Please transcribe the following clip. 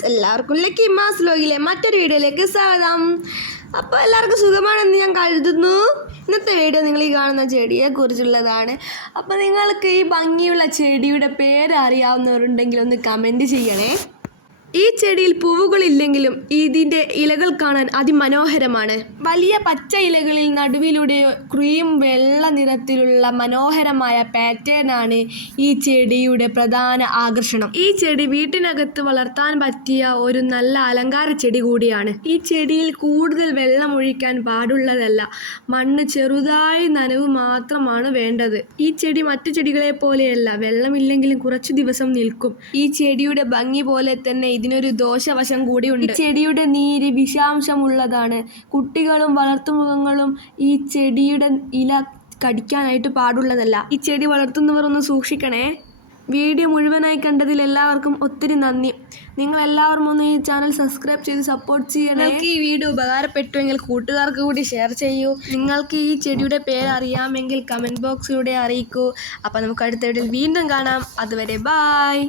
Friends, എല്ലാവർക്കും lucky mass വ്ലോഗിലെ മറ്റൊരു വീഡിയോയിലേക്ക് സ്വാഗതം. അപ്പോൾ എല്ലാവർക്കും സുഖമാണെന്ന് ഞാൻ കരുതുന്നു. ഇന്നത്തെ വീഡിയോ നിങ്ങൾ ഈ കാണുന്ന ചെടിയെക്കുറിച്ചുള്ളതാണ്. അപ്പോൾ നിങ്ങൾക്ക് ഈ ഭംഗിയുള്ള ചെടിയുടെ പേര് അറിയാവുന്നവരുണ്ടെങ്കിൽ ഒന്ന് കമൻറ്റ് ചെയ്യണേ. ഈ ചെടിയിൽ പൂവുകളില്ലെങ്കിലും ഇതിൻ്റെ ഇലകൾ കാണാൻ അതിമനോഹരമാണ്. വലിയ പച്ച ഇലകളിൽ നടുവിലൂടെ ക്രീം വെള്ള നിറത്തിലുള്ള മനോഹരമായ പാറ്റേണാണ് ഈ ചെടിയുടെ പ്രധാന ആകർഷണം. ഈ ചെടി വീട്ടിനകത്ത് വളർത്താൻ പറ്റിയ ഒരു നല്ല അലങ്കാര ചെടി കൂടിയാണ്. ഈ ചെടിയിൽ കൂടുതൽ വെള്ളം ഒഴിക്കാൻ പാടുള്ളതല്ല. മണ്ണ് ചെറുതായി നനവ് മാത്രമാണ് വേണ്ടത്. ഈ ചെടി മറ്റു ചെടികളെ പോലെയല്ല, വെള്ളമില്ലെങ്കിലും കുറച്ചു ദിവസം നിൽക്കും. ഈ ചെടിയുടെ ഭംഗി പോലെ തന്നെ ഇതിനൊരു ദോഷവശം കൂടിയുണ്ട്. ഈ ചെടിയുടെ നീര് വിഷാംശമുള്ളതാണ്. കുട്ടികളും വളർത്തുമൃഗങ്ങളും ഈ ചെടിയുടെ ഇല കടിക്കാനായിട്ട് പാടുള്ളതല്ല. ഈ ചെടി വളർത്തുന്നവർ ഒന്ന് സൂക്ഷിക്കണേ. വീഡിയോ മുഴുവനായി കണ്ടതിൽ എല്ലാവർക്കും ഒത്തിരി നന്ദി. നിങ്ങളെല്ലാവരും ഒന്ന് ഈ ചാനൽ സബ്സ്ക്രൈബ് ചെയ്ത് സപ്പോർട്ട് ചെയ്യണേ. നിങ്ങൾക്ക് ഈ വീഡിയോ ഉപകാരപ്പെട്ടുവെങ്കിൽ കൂട്ടുകാർക്ക് കൂടി ഷെയർ ചെയ്യൂ. നിങ്ങൾക്ക് ഈ ചെടിയുടെ പേര് അറിയാമെങ്കിൽ കമൻറ്റ് ബോക്സിലൂടെ അറിയിക്കൂ. അപ്പോൾ നമുക്ക് അടുത്ത വീഡിയോയിൽ വീണ്ടും കാണാം. അതുവരെ ബായ്.